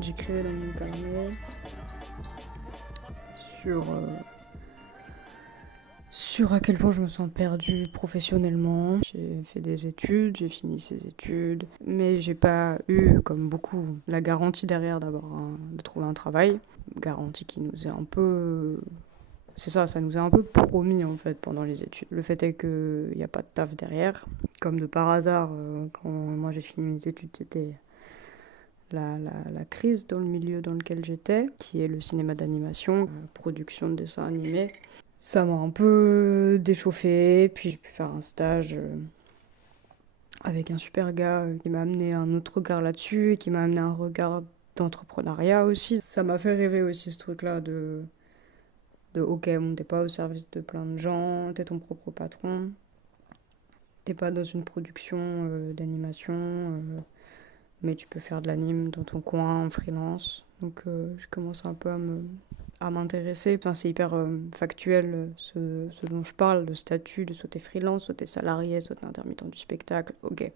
J'écrivais dans mon carnet sur, sur à quel point je me sens perdue professionnellement. J'ai fait des études, j'ai fini ces études, mais j'ai pas eu, comme beaucoup, la garantie derrière de trouver un travail. Garantie qui nous est un peu... C'est ça nous est un peu promis en fait pendant les études. Le fait est qu'il n'y a pas de taf derrière. Comme de par hasard, quand moi j'ai fini mes études, c'était la crise dans le milieu dans lequel j'étais, qui est le cinéma d'animation, production de dessins animés. Ça m'a un peu déchauffée, puis j'ai pu faire un stage avec un super gars qui m'a amené un autre regard là-dessus, et qui m'a amené un regard d'entrepreneuriat aussi. Ça m'a fait rêver aussi ce truc-là de ok, bon, t'es pas au service de plein de gens, t'es ton propre patron, t'es pas dans une production d'animation, mais tu peux faire de l'anime dans ton coin en freelance. Donc je commence un peu à m'intéresser. Enfin, c'est hyper factuel ce dont je parle, de statut, de soit t'es freelance, soit t'es salarié, soit t'es intermittent du spectacle. Ok,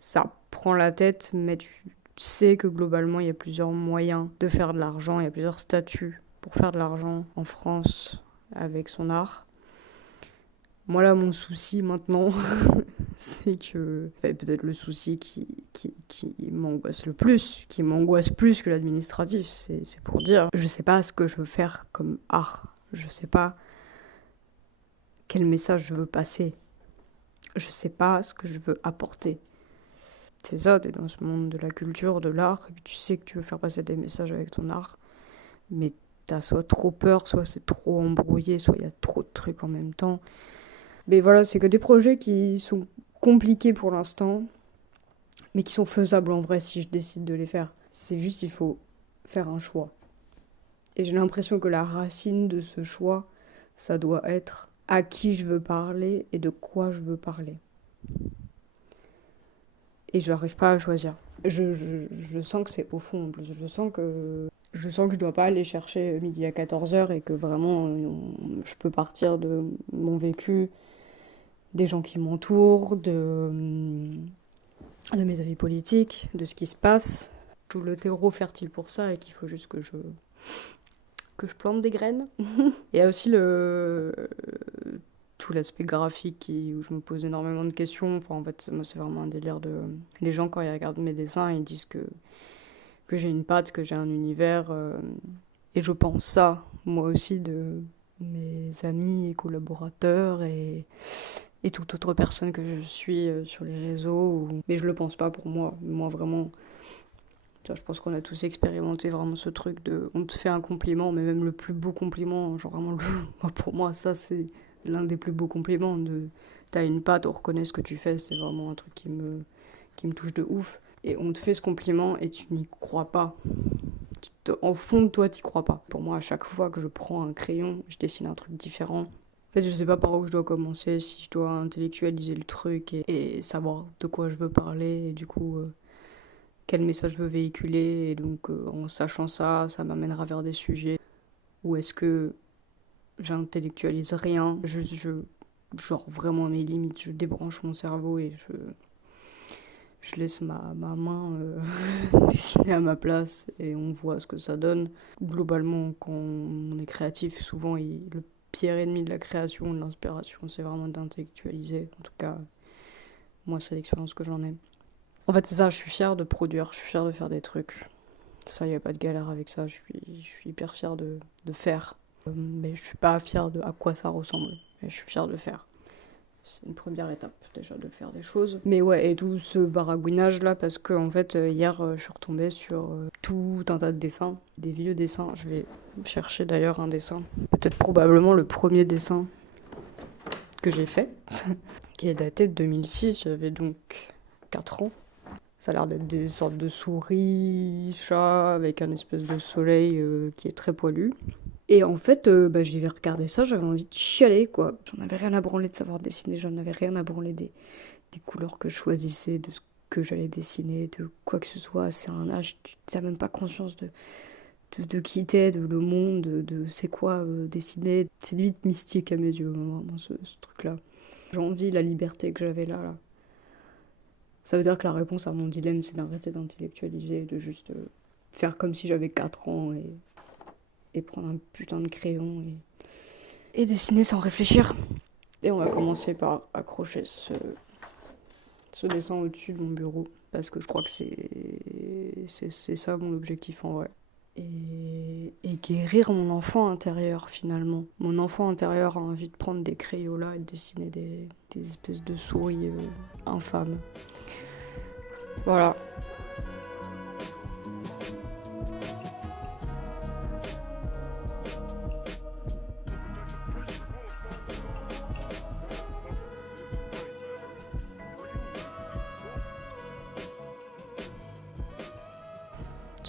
ça prend la tête, mais tu sais que globalement il y a plusieurs moyens de faire de l'argent, il y a plusieurs statuts pour faire de l'argent en France avec son art. Moi là, mon souci maintenant, c'est que... Enfin, peut-être le souci qui m'angoisse le plus, qui m'angoisse plus que l'administratif, c'est pour dire, je sais pas ce que je veux faire comme art. Je sais pas quel message je veux passer. Je sais pas ce que je veux apporter. C'est ça, t'es dans ce monde de la culture, de l'art, et tu sais que tu veux faire passer des messages avec ton art, mais t'as soit trop peur, soit c'est trop embrouillé, soit il y a trop de trucs en même temps. Mais voilà, c'est que des projets qui sont compliqués pour l'instant, mais qui sont faisables en vrai si je décide de les faire. C'est juste, il faut faire un choix. Et j'ai l'impression que la racine de ce choix, ça doit être à qui je veux parler et de quoi je veux parler. Et je n'arrive pas à choisir. Je sens que c'est au fond en plus. Je sens que je dois pas aller chercher midi à 14h et que vraiment je peux partir de mon vécu, des gens qui m'entourent, de mes avis politiques, de ce qui se passe. Tout le terreau fertile pour ça et qu'il faut juste que je plante des graines. Il y a aussi tout l'aspect graphique où je me pose énormément de questions. Enfin, en fait, moi, c'est vraiment un délire de... Les gens, quand ils regardent mes dessins, ils disent que j'ai une patte, que j'ai un univers. Et je pense ça, moi aussi, de mes amis et collaborateurs et toute autre personne que je suis sur les réseaux. Mais je le pense pas pour moi. Moi, vraiment... Je pense qu'on a tous expérimenté vraiment ce truc de on te fait un compliment, mais même le plus beau compliment, genre vraiment pour moi ça c'est l'un des plus beaux compliments de t'as une patte, on reconnaît ce que tu fais, c'est vraiment un truc qui me touche de ouf. Et on te fait ce compliment et tu n'y crois pas. En fond de toi, t'y crois pas. Pour moi, à chaque fois que je prends un crayon, je dessine un truc différent. En fait, je sais pas par où je dois commencer, si je dois intellectualiser le truc et savoir de quoi je veux parler, et du coup, quel message je veux véhiculer. Et donc, en sachant ça, ça m'amènera vers des sujets où est-ce que j'intellectualise rien, genre vraiment à mes limites, je débranche mon cerveau et je laisse ma main dessiner à ma place et on voit ce que ça donne. Globalement, quand on est créatif, souvent le pire ennemi de la création, de l'inspiration, c'est vraiment d'intellectualiser. En tout cas, moi, c'est l'expérience que j'en ai. En fait, c'est ça, je suis fière de produire, je suis fière de faire des trucs. Ça, il n'y a pas de galère avec ça, je suis hyper fière de faire. Mais je suis pas fière de à quoi ça ressemble. Mais je suis fière de faire. C'est une première étape déjà de faire des choses. Mais ouais, et tout ce baragouinage là, parce que en fait, hier, je suis retombée sur tout un tas de dessins, des vieux dessins. Je vais chercher d'ailleurs un dessin. Peut-être probablement le premier dessin que j'ai fait, qui est daté de 2006. J'avais donc 4 ans. Ça a l'air d'être des sortes de souris, chats, avec un espèce de soleil qui est très poilu. Et en fait, j'ai regardé ça, j'avais envie de chialer, quoi. J'en avais rien à branler de savoir dessiner, j'en avais rien à branler des couleurs que je choisissais, de ce que j'allais dessiner, de quoi que ce soit. C'est un âge, tu n'as même pas conscience de qui t'es, de le monde, de c'est quoi dessiner. C'est limite mystique à mes yeux, vraiment, ce truc-là. J'envie la liberté que j'avais là. Ça veut dire que la réponse à mon dilemme, c'est d'arrêter d'intellectualiser, de juste faire comme si j'avais 4 ans et prendre un putain de crayon et dessiner sans réfléchir. Et on va commencer par accrocher ce dessin au-dessus de mon bureau, parce que je crois que c'est ça mon objectif en vrai. Et guérir mon enfant intérieur finalement. Mon enfant intérieur a envie de prendre des crayolas et de dessiner des espèces de souris infâmes. Voilà.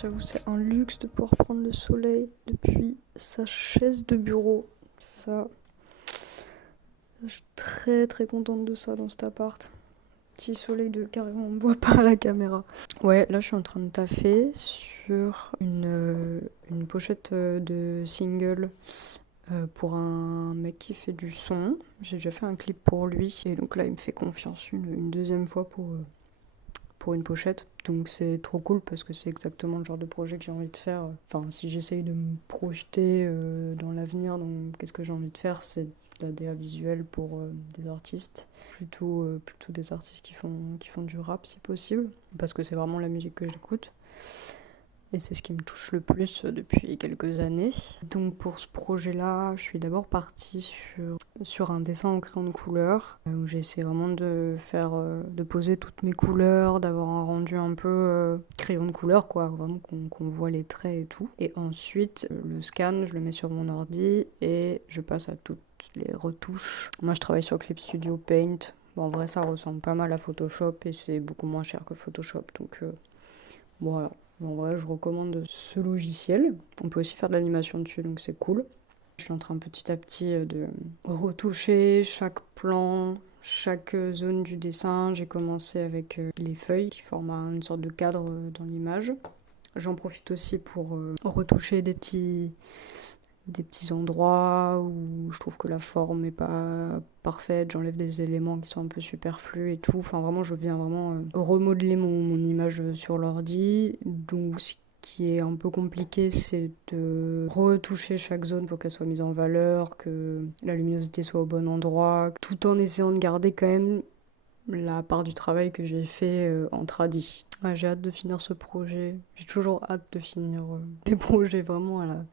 J'avoue, c'est un luxe de pouvoir prendre le soleil depuis sa chaise de bureau. Ça, je suis très très contente de ça dans cet appart. Petit soleil de carrément, on me voit pas à la caméra. Ouais, là je suis en train de taffer sur une pochette de single pour un mec qui fait du son. J'ai déjà fait un clip pour lui et donc là il me fait confiance une deuxième fois pour une pochette. Donc c'est trop cool parce que c'est exactement le genre de projet que j'ai envie de faire. Enfin, si j'essaye de me projeter dans l'avenir, donc qu'est-ce que j'ai envie de faire, c'est de la DA visuelle pour des artistes. Plutôt des artistes qui font du rap si possible. Parce que c'est vraiment la musique que j'écoute. Et c'est ce qui me touche le plus depuis quelques années. Donc pour ce projet-là, je suis d'abord partie sur un dessin en crayon de couleur, où j'ai essayé vraiment de poser toutes mes couleurs, d'avoir un rendu un peu crayon de couleur, quoi, vraiment qu'on voit les traits et tout. Et ensuite, le scan, je le mets sur mon ordi et je passe à toutes les retouches. Moi, je travaille sur Clip Studio Paint. Bon, en vrai, ça ressemble pas mal à Photoshop et c'est beaucoup moins cher que Photoshop, donc voilà. En vrai, je recommande ce logiciel. On peut aussi faire de l'animation dessus, donc c'est cool. Je suis en train petit à petit de retoucher chaque plan, chaque zone du dessin. J'ai commencé avec les feuilles qui forment une sorte de cadre dans l'image. J'en profite aussi pour retoucher des petits endroits où je trouve que la forme n'est pas parfaite, j'enlève des éléments qui sont un peu superflus et tout. Enfin, vraiment, je viens vraiment remodeler mon image sur l'ordi. Donc, ce qui est un peu compliqué, c'est de retoucher chaque zone pour qu'elle soit mise en valeur, que la luminosité soit au bon endroit, tout en essayant de garder quand même la part du travail que j'ai fait en tradi. Ouais, j'ai hâte de finir ce projet. J'ai toujours hâte de finir des projets vraiment à la...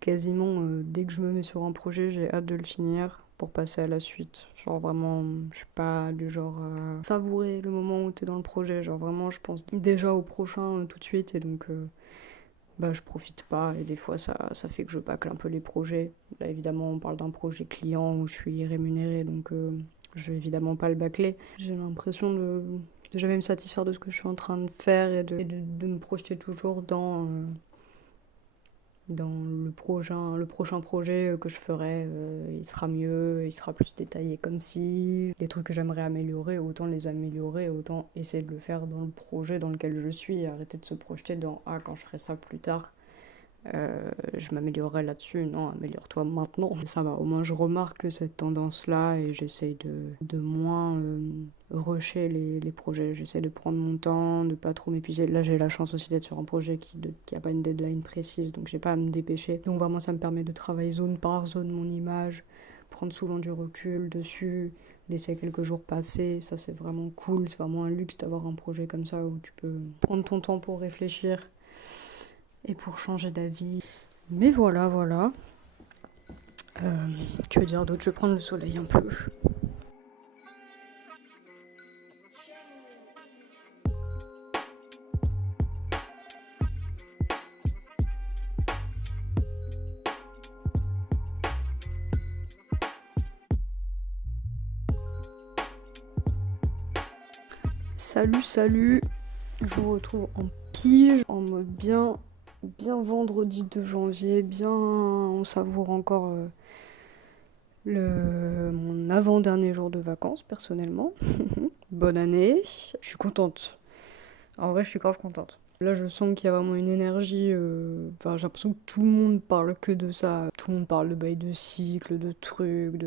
Quasiment dès que je me mets sur un projet, j'ai hâte de le finir pour passer à la suite. Genre vraiment, je suis pas du genre à savourer le moment où t'es dans le projet. Genre vraiment, je pense déjà au prochain tout de suite et donc je profite pas et des fois ça fait que je bâcle un peu les projets. Là évidemment, on parle d'un projet client où je suis rémunérée donc je vais évidemment pas le bâcler. J'ai l'impression de jamais me satisfaire de ce que je suis en train de faire et de me projeter toujours dans le prochain projet que je ferai, il sera mieux, il sera plus détaillé comme si. Des trucs que j'aimerais améliorer, autant les améliorer, autant essayer de le faire dans le projet dans lequel je suis et arrêter de se projeter dans « Ah, quand je ferai ça plus tard, je m'améliorerai là-dessus ». Non, améliore-toi maintenant. Ça va, au moins je remarque cette tendance-là et j'essaye de moins rusher les projets. J'essaie de prendre mon temps, de pas trop m'épuiser. Là, j'ai la chance aussi d'être sur un projet qui a pas une deadline précise, donc j'ai pas à me dépêcher. Donc vraiment, ça me permet de travailler zone par zone mon image, prendre souvent du recul dessus, laisser quelques jours passer. Ça, c'est vraiment cool. C'est vraiment un luxe d'avoir un projet comme ça où tu peux prendre ton temps pour réfléchir et pour changer d'avis. Mais voilà. Que dire d'autre? Je vais prendre le soleil un peu. Salut. Je vous retrouve en pige, en mode bien vendredi 2 janvier, bien on savoure encore mon avant-dernier jour de vacances personnellement. Bonne année, je suis contente. En vrai, je suis grave contente. Là, je sens qu'il y a vraiment une énergie. Enfin, j'ai l'impression que tout le monde parle que de ça. Tout le monde parle de bail de cycle, de trucs,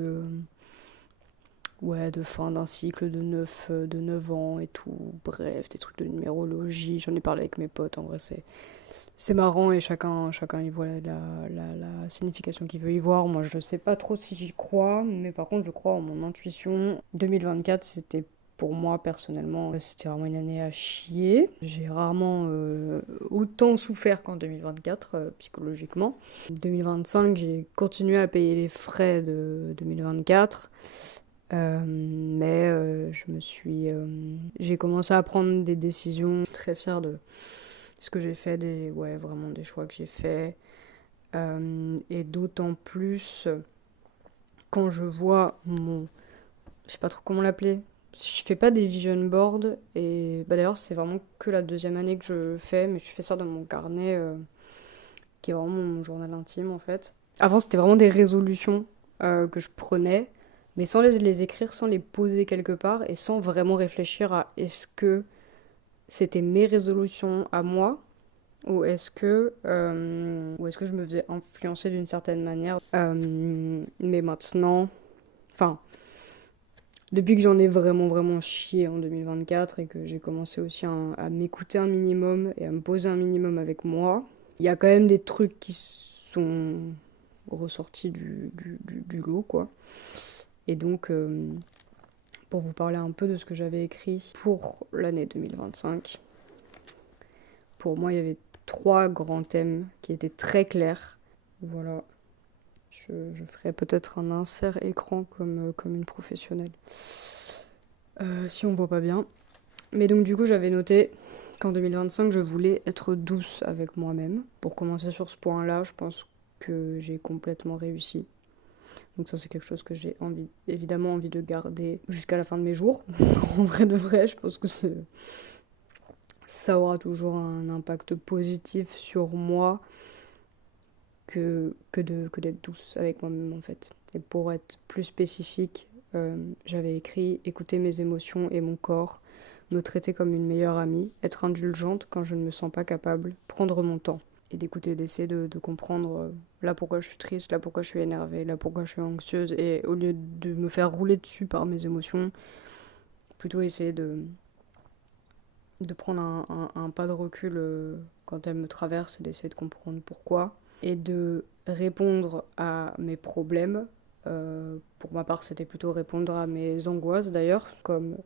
ouais, de fin d'un cycle de 9 ans et tout. Bref, des trucs de numérologie. J'en ai parlé avec mes potes, en vrai, c'est marrant et chacun y voit la signification qu'il veut y voir. Moi, je sais pas trop si j'y crois, mais par contre, je crois en mon intuition. 2024, c'était pour moi personnellement, c'était vraiment une année à chier. J'ai rarement autant souffert qu'en 2024 psychologiquement. 2025, j'ai continué à payer les frais de 2024. J'ai commencé à prendre des décisions, très fière de ce que j'ai fait, ouais, vraiment des choix que j'ai faits. Et d'autant plus quand je vois je sais pas trop comment l'appeler. Je fais pas des vision boards et bah d'ailleurs c'est vraiment que la deuxième année que je fais, mais je fais ça dans mon carnet qui est vraiment mon journal intime en fait. Avant c'était vraiment des résolutions que je prenais, mais sans les écrire, sans les poser quelque part et sans vraiment réfléchir à est-ce que c'était mes résolutions à moi ou est-ce que je me faisais influencer d'une certaine manière. Mais maintenant, enfin, depuis que j'en ai vraiment vraiment chié en 2024 et que j'ai commencé aussi à m'écouter un minimum et à me poser un minimum avec moi, il y a quand même des trucs qui sont ressortis du lot, quoi. Et donc, pour vous parler un peu de ce que j'avais écrit pour l'année 2025, pour moi, il y avait 3 grands thèmes qui étaient très clairs. Voilà. Je ferai peut-être un insert écran comme une professionnelle. Si on voit pas bien. Mais donc du coup, j'avais noté qu'en 2025, je voulais être douce avec moi-même. Pour commencer sur ce point-là, je pense que j'ai complètement réussi. Donc ça, c'est quelque chose que j'ai évidemment envie de garder jusqu'à la fin de mes jours. En vrai de vrai, je pense que ça aura toujours un impact positif sur moi que d'être douce avec moi-même en fait. Et pour être plus spécifique, j'avais écrit écouter mes émotions et mon corps, me traiter comme une meilleure amie, être indulgente quand je ne me sens pas capable, prendre mon temps et d'écouter, d'essayer de comprendre là pourquoi je suis triste, là pourquoi je suis énervée, là pourquoi je suis anxieuse et au lieu de me faire rouler dessus par mes émotions, plutôt essayer de prendre un pas de recul quand elles me traversent et d'essayer de comprendre pourquoi et de répondre à mes problèmes. Pour ma part, c'était plutôt répondre à mes angoisses d'ailleurs, comme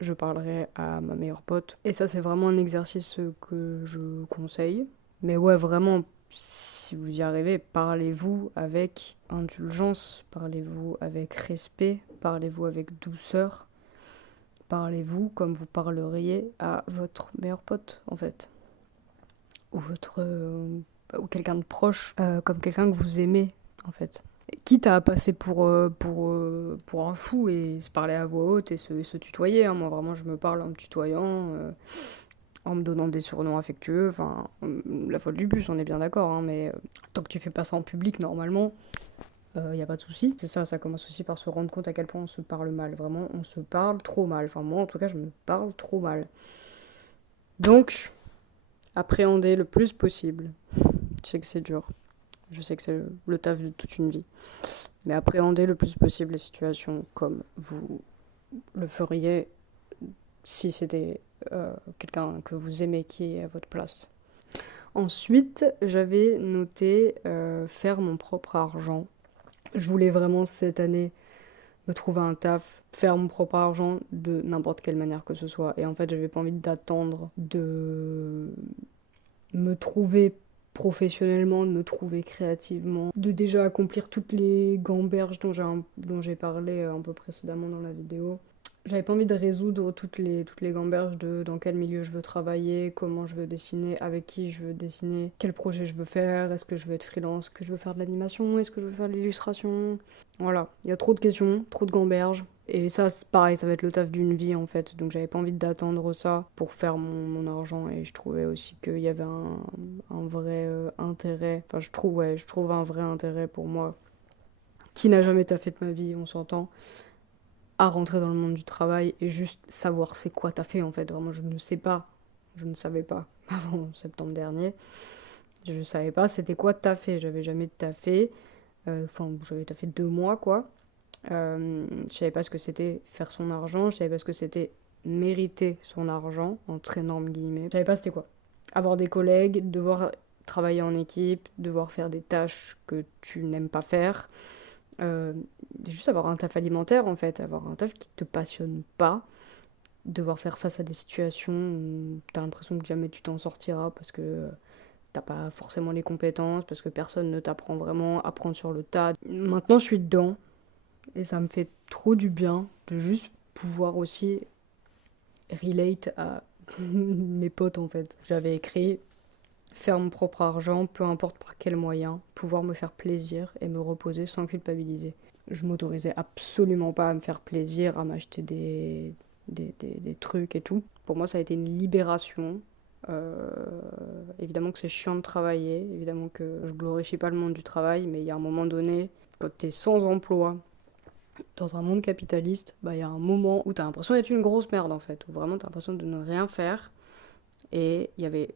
je parlerai à ma meilleure pote. Et ça, c'est vraiment un exercice que je conseille. Mais ouais, vraiment, si vous y arrivez, parlez-vous avec indulgence, parlez-vous avec respect, parlez-vous avec douceur, parlez-vous comme vous parleriez à votre meilleur pote, en fait. Ou ou quelqu'un de proche, comme quelqu'un que vous aimez, en fait. Quitte à passer pour un fou et se parler à voix haute et se tutoyer. Hein. Moi, vraiment, je me parle en me tutoyant, en me donnant des surnoms affectueux. Enfin, la folle du bus, on est bien d'accord. Hein, mais tant que tu fais pas ça en public, normalement, y a pas de souci. C'est ça, ça commence aussi par se rendre compte à quel point on se parle mal. Vraiment, on se parle trop mal. Enfin, moi, en tout cas, je me parle trop mal. Donc, appréhender le plus possible. Je sais que c'est dur. Je sais que c'est le taf de toute une vie. Mais appréhendez le plus possible les situations comme vous le feriez si c'était quelqu'un que vous aimez qui est à votre place. Ensuite, j'avais noté faire mon propre argent. Je voulais vraiment cette année me trouver un taf, faire mon propre argent de n'importe quelle manière que ce soit. Et en fait, j'avais pas envie d'attendre de me trouver professionnellement, de me trouver créativement, de déjà accomplir toutes les gamberges dont j'ai parlé un peu précédemment dans la vidéo. J'avais pas envie de résoudre toutes les gamberges de dans quel milieu je veux travailler, comment je veux dessiner, avec qui je veux dessiner, quel projet je veux faire, est-ce que je veux être freelance, est-ce que je veux faire de l'animation, est-ce que je veux faire de l'illustration. Voilà, il y a trop de questions, trop de gamberges. Et ça, c'est pareil, ça va être le taf d'une vie en fait. Donc j'avais pas envie d'attendre ça pour faire mon argent. Et je trouvais aussi qu'il y avait un vrai intérêt. Enfin, je trouve un vrai intérêt pour moi, qui n'a jamais taffé de ma vie, on s'entend, à rentrer dans le monde du travail et juste savoir c'est quoi taffer en fait. Vraiment, je ne savais pas avant septembre dernier. Je savais pas c'était quoi taffer. J'avais jamais taffé. Enfin, j'avais taffé 2 mois quoi. Je savais pas ce que c'était faire son argent, je savais pas ce que c'était mériter son argent, entre énormes guillemets. Je savais pas c'était quoi. Avoir des collègues, devoir travailler en équipe, devoir faire des tâches que tu n'aimes pas faire. Euh, Juste avoir un taf alimentaire en fait, avoir un taf qui te passionne pas, devoir faire face à des situations où t'as l'impression que jamais tu t'en sortiras parce que t'as pas forcément les compétences, parce que personne ne t'apprend vraiment, apprendre sur le tas. Maintenant je suis dedans et ça me fait trop du bien de juste pouvoir aussi relate à mes potes en fait. J'avais écrit faire mon propre argent, peu importe par quel moyen, pouvoir me faire plaisir et me reposer sans culpabiliser. Je m'autorisais absolument pas à me faire plaisir, à m'acheter des trucs et tout. Pour moi, ça a été une libération. Euh, Évidemment que c'est chiant de travailler, évidemment que je glorifie pas le monde du travail, mais il y a un moment donné, quand t'es sans emploi, dans un monde capitaliste, bah il y a un moment où t'as l'impression d'être une grosse merde en fait, où vraiment t'as l'impression de ne rien faire. Et il y avait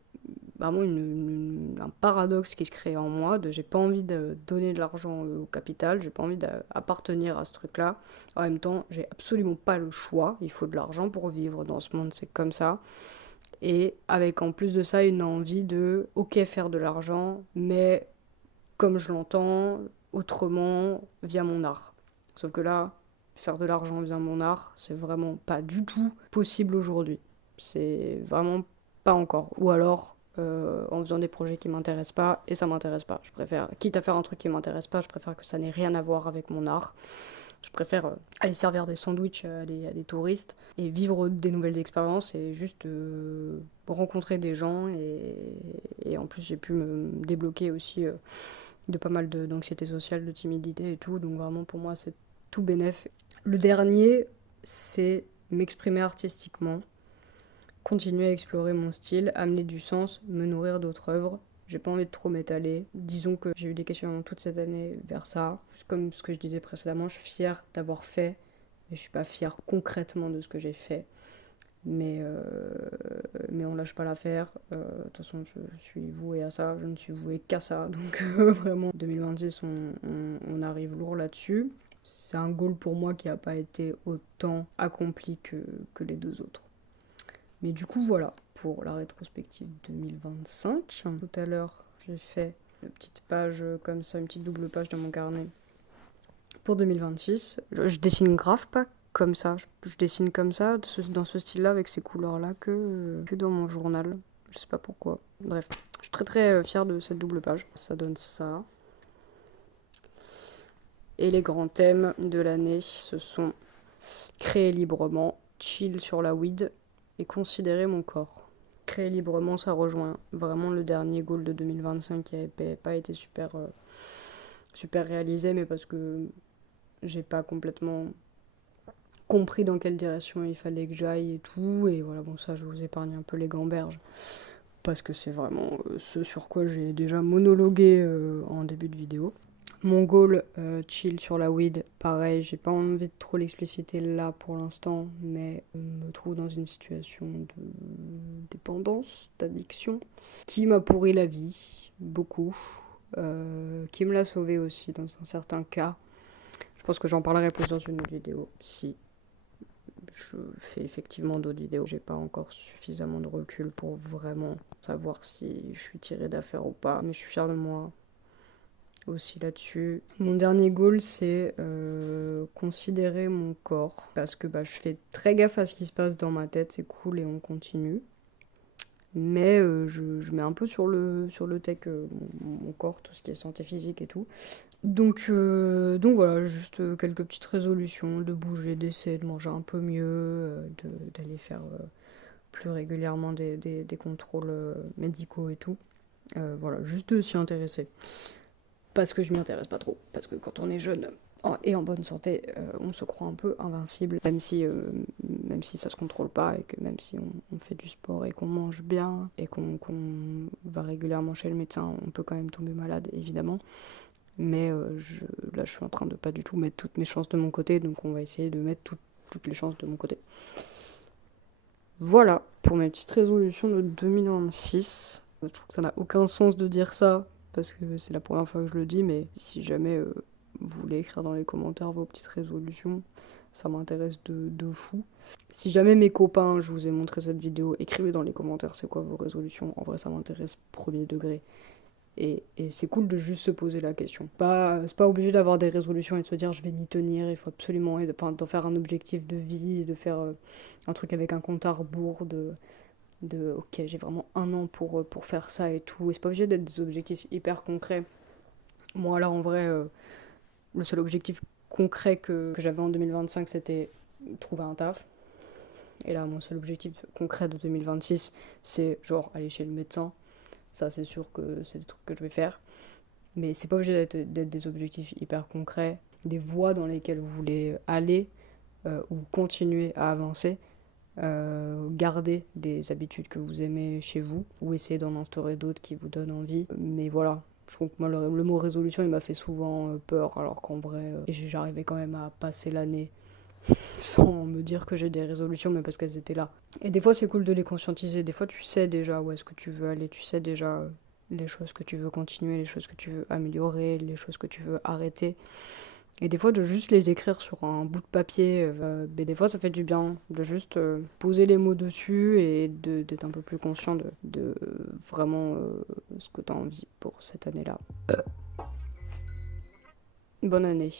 vraiment un paradoxe qui se créait en moi de j'ai pas envie de donner de l'argent au capital, j'ai pas envie d'appartenir à ce truc-là. En même temps, j'ai absolument pas le choix, il faut de l'argent pour vivre dans ce monde, c'est comme ça. Et avec en plus de ça une envie de, ok, faire de l'argent, mais comme je l'entends, autrement, via mon art. Sauf que là, faire de l'argent via mon art, c'est vraiment pas du tout possible aujourd'hui. C'est vraiment pas encore. Ou alors, en faisant des projets qui m'intéressent pas, et ça m'intéresse pas. Je préfère, quitte à faire un truc qui m'intéresse pas, je préfère que ça n'ait rien à voir avec mon art. Je préfère aller servir des sandwichs à des touristes et vivre des nouvelles expériences et juste rencontrer des gens. Et en plus, j'ai pu me débloquer aussi de pas mal d'anxiété sociale, de timidité et tout. Donc vraiment, pour moi, c'est tout bénef. Le dernier, c'est m'exprimer artistiquement, continuer à explorer mon style, amener du sens, me nourrir d'autres œuvres. J'ai pas envie de trop m'étaler. Disons que j'ai eu des questions toute cette année vers ça. Comme ce que je disais précédemment, je suis fière d'avoir fait, mais je suis pas fière concrètement de ce que j'ai fait. Mais on lâche pas l'affaire. De toute façon, je suis vouée à ça, je ne suis vouée qu'à ça. Donc vraiment, 2026, on arrive lourd là-dessus. C'est un goal pour moi qui n'a pas été autant accompli que les deux autres. Mais du coup, voilà pour la rétrospective 2025. Tout à l'heure, j'ai fait une petite page comme ça, une petite double page dans mon carnet pour 2026. Je dessine grave pas comme ça. Je dessine comme ça, dans ce style-là, avec ces couleurs-là, que dans mon journal. Je sais pas pourquoi. Bref, je suis très très fière de cette double page. Ça donne ça. Et les grands thèmes de l'année, ce sont créer librement, chill sur la weed et considérer mon corps. Créer librement, ça rejoint vraiment le dernier goal de 2025 qui n'avait pas été super réalisé, mais parce que j'ai pas complètement compris dans quelle direction il fallait que j'aille et tout. Et voilà, bon, ça, je vous épargne un peu les gamberges. Parce que c'est vraiment ce sur quoi j'ai déjà monologué en début de vidéo. Mon goal, chill sur la weed, pareil, j'ai pas envie de trop l'expliciter là pour l'instant, mais me trouve dans une situation de dépendance, d'addiction, qui m'a pourri la vie, beaucoup, qui me l'a sauvé aussi dans un certain cas. Je pense que j'en parlerai plus dans une autre vidéo, si je fais effectivement d'autres vidéos. J'ai pas encore suffisamment de recul pour vraiment savoir si je suis tirée d'affaire ou pas, mais je suis fière de moi aussi là-dessus. Mon dernier goal, c'est considérer mon corps, parce que je fais très gaffe à ce qui se passe dans ma tête, c'est cool et on continue. Mais je mets un peu sur le tech mon corps, tout ce qui est santé physique et tout. Donc voilà, juste quelques petites résolutions, de bouger, d'essayer de manger un peu mieux, d'aller faire plus régulièrement des contrôles médicaux et tout. Voilà, juste de s'y intéresser. Parce que je m'y intéresse pas trop. Parce que quand on est jeune et en bonne santé, on se croit un peu invincible. Même si ça se contrôle pas et que même si on fait du sport et qu'on mange bien et qu'on va régulièrement chez le médecin, on peut quand même tomber malade, évidemment. Mais là, je suis en train de pas du tout mettre toutes mes chances de mon côté, donc on va essayer de mettre toutes les chances de mon côté. Voilà pour mes petites résolutions de 2026. Je trouve que ça n'a aucun sens de dire ça, parce que c'est la première fois que je le dis, mais si jamais vous voulez écrire dans les commentaires vos petites résolutions. Ça m'intéresse de fou. Si jamais mes copains, je vous ai montré cette vidéo, écrivez dans les commentaires c'est quoi vos résolutions. En vrai, ça m'intéresse premier degré. Et c'est cool de juste se poser la question. C'est pas obligé d'avoir des résolutions et de se dire je vais m'y tenir, il faut absolument d'en faire un objectif de vie, de faire un truc avec un compte à rebours, de ok, j'ai vraiment un an pour faire ça et tout. Et c'est pas obligé d'être des objectifs hyper concrets. Moi là en vrai, le seul objectif concret que j'avais en 2025 c'était trouver un taf. Et là mon seul objectif concret de 2026 c'est genre aller chez le médecin. Ça c'est sûr que c'est des trucs que je vais faire. Mais c'est pas obligé d'être des objectifs hyper concrets, des voies dans lesquelles vous voulez aller ou continuer à avancer. Garder des habitudes que vous aimez chez vous ou essayer d'en instaurer d'autres qui vous donnent envie. Mais voilà, je trouve que moi le mot résolution il m'a fait souvent peur alors qu'en vrai j'arrivais quand même à passer l'année sans me dire que j'ai des résolutions mais parce qu'elles étaient là. Et des fois c'est cool de les conscientiser, des fois tu sais déjà où est-ce que tu veux aller, tu sais déjà les choses que tu veux continuer, les choses que tu veux améliorer, les choses que tu veux arrêter. Et des fois, de juste les écrire sur un bout de papier, mais des fois, ça fait du bien de juste poser les mots dessus et d'être un peu plus conscient de vraiment ce que tu as envie pour cette année-là. Bonne année.